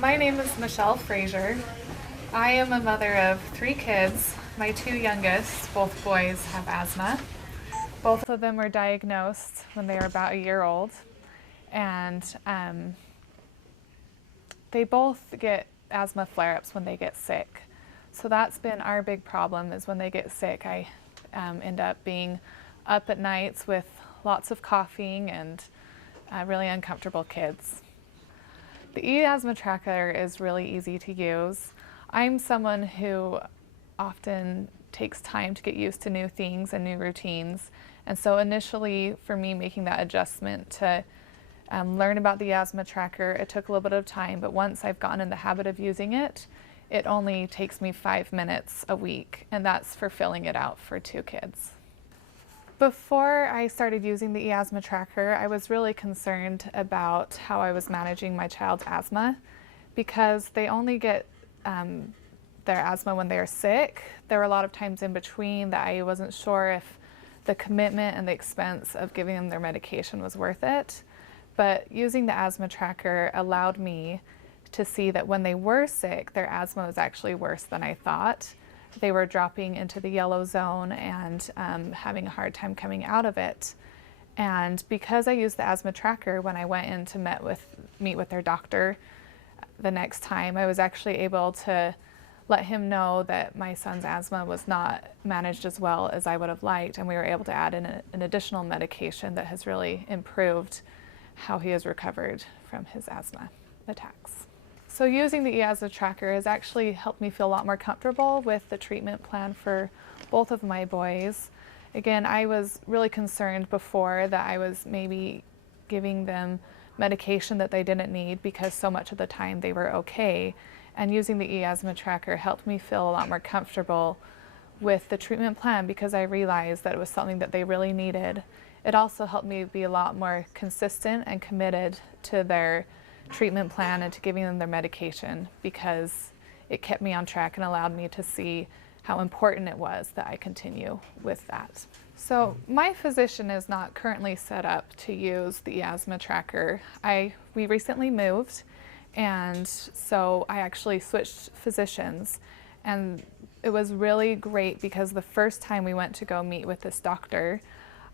My name is Michelle Frazier. I am a mother of 3 kids. My 2 youngest, both boys, have asthma. Both of them were diagnosed when they were about a year old, and they both get asthma flare-ups when they get sick. So that's been our big problem, is when they get sick, I end up being up at nights with lots of coughing and really uncomfortable kids. The eAsthma tracker is really easy to use. I'm someone who often takes time to get used to new things and new routines. And so initially, for me, making that adjustment to learn about the asthma tracker, it took a little bit of time, but once I've gotten in the habit of using it, it only takes me 5 minutes a week, and that's for filling it out for 2 kids. Before I started using the eAsthma tracker, I was really concerned about how I was managing my child's asthma, because they only get their asthma when they are sick. There were a lot of times in between that I wasn't sure if the commitment and the expense of giving them their medication was worth it. But using the asthma tracker allowed me to see that when they were sick, their asthma was actually worse than I thought. They were dropping into the yellow zone and having a hard time coming out of it. And because I used the asthma tracker, when I went in to meet with their doctor the next time, I was actually able to let him know that my son's asthma was not managed as well as I would have liked, and we were able to add in an additional medication that has really improved how he has recovered from his asthma attacks. So using the eAsthma tracker has actually helped me feel a lot more comfortable with the treatment plan for both of my boys. Again, I was really concerned before that I was maybe giving them medication that they didn't need, because so much of the time they were okay. And using the eAsthma tracker helped me feel a lot more comfortable with the treatment plan, because I realized that it was something that they really needed. It also helped me be a lot more consistent and committed to their treatment plan and to giving them their medication, because it kept me on track and allowed me to see how important it was that I continue with that. So my physician is not currently set up to use the eAsthma tracker. We recently moved, and so I actually switched physicians, and it was really great because the first time we went to go meet with this doctor,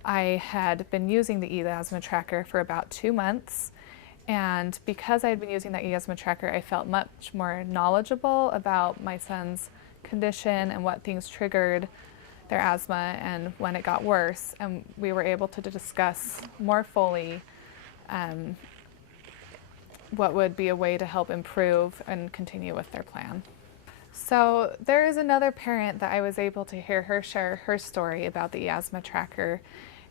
I had been using the eAsthma tracker for about 2 months. And because I had been using that eAsthma tracker, I felt much more knowledgeable about my son's condition and what things triggered their asthma and when it got worse. And we were able to discuss more fully what would be a way to help improve and continue with their plan. So there is another parent that I was able to hear her share her story about the eAsthma tracker,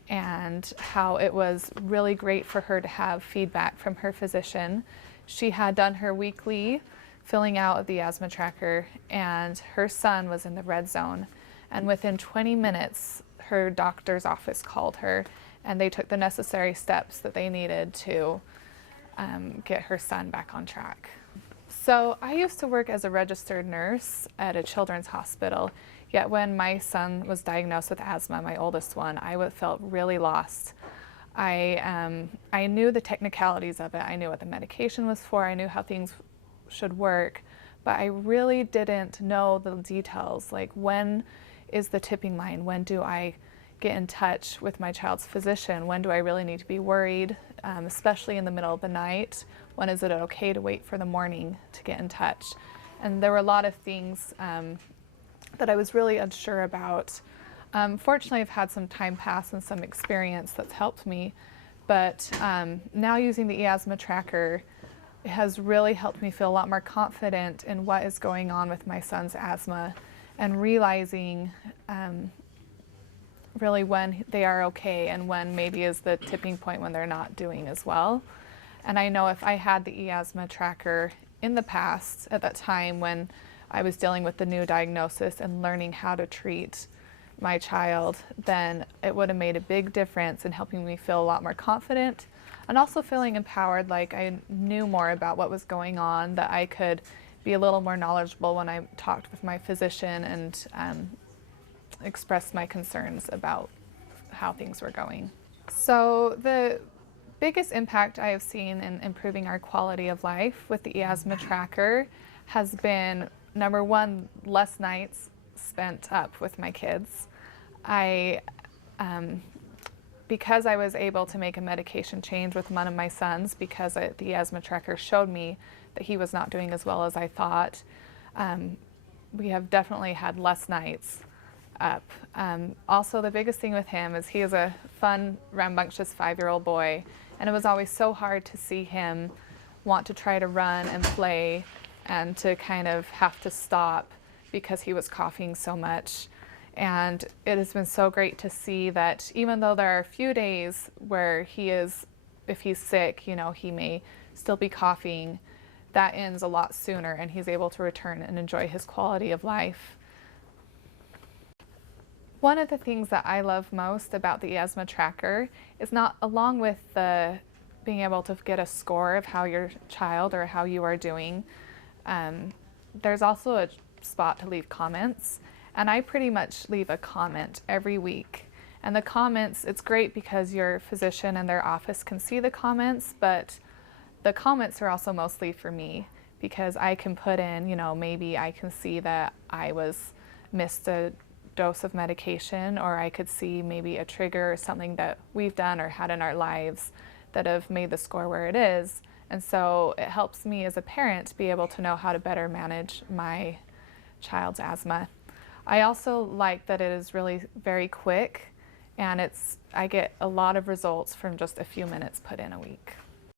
and how it was really great for her to have feedback from her physician. She had done her weekly filling out of the asthma tracker, and her son was in the red zone. And within 20 minutes, her doctor's office called her, and they took the necessary steps that they needed to get her son back on track. So I used to work as a registered nurse at a children's hospital, yet when my son was diagnosed with asthma, my oldest one, I felt really lost. I knew the technicalities of it. I knew what the medication was for. I knew how things should work, but I really didn't know the details, like when is the tipping line? When do I get in touch with my child's physician? When do I really need to be worried, especially in the middle of the night? When is it okay to wait for the morning to get in touch? And there were a lot of things that I was really unsure about. Fortunately, I've had some time pass and some experience that's helped me, but now using the eAsthma tracker has really helped me feel a lot more confident in what is going on with my son's asthma, and realizing really when they are okay and when maybe is the tipping point when they're not doing as well. And I know if I had the eAsthma tracker in the past, at that time when I was dealing with the new diagnosis and learning how to treat my child, then it would have made a big difference in helping me feel a lot more confident, and also feeling empowered, like I knew more about what was going on, that I could be a little more knowledgeable when I talked with my physician and expressed my concerns about how things were going. So the biggest impact I have seen in improving our quality of life with the eAsthma tracker has been, number one, less nights spent up with my kids. I, because I was able to make a medication change with one of my sons, because the eAsthma tracker showed me that he was not doing as well as I thought, we have definitely had less nights up. Also, the biggest thing with him is he is a fun, rambunctious 5-year-old boy, and it was always so hard to see him want to try to run and play and to kind of have to stop because he was coughing so much. And it has been so great to see that even though there are a few days where he is, if he's sick, you know, he may still be coughing, that ends a lot sooner and he's able to return and enjoy his quality of life. One of the things that I love most about the eAsthma tracker is not, along with the being able to get a score of how your child or how you are doing, there's also a spot to leave comments. And I pretty much leave a comment every week. And the comments, it's great because your physician and their office can see the comments, but the comments are also mostly for me because I can put in, you know, maybe I can see that I missed a dose of medication, or I could see maybe a trigger or something that we've done or had in our lives that have made the score where it is. And so it helps me as a parent be able to know how to better manage my child's asthma. I also like that it is really very quick, and I get a lot of results from just a few minutes put in a week.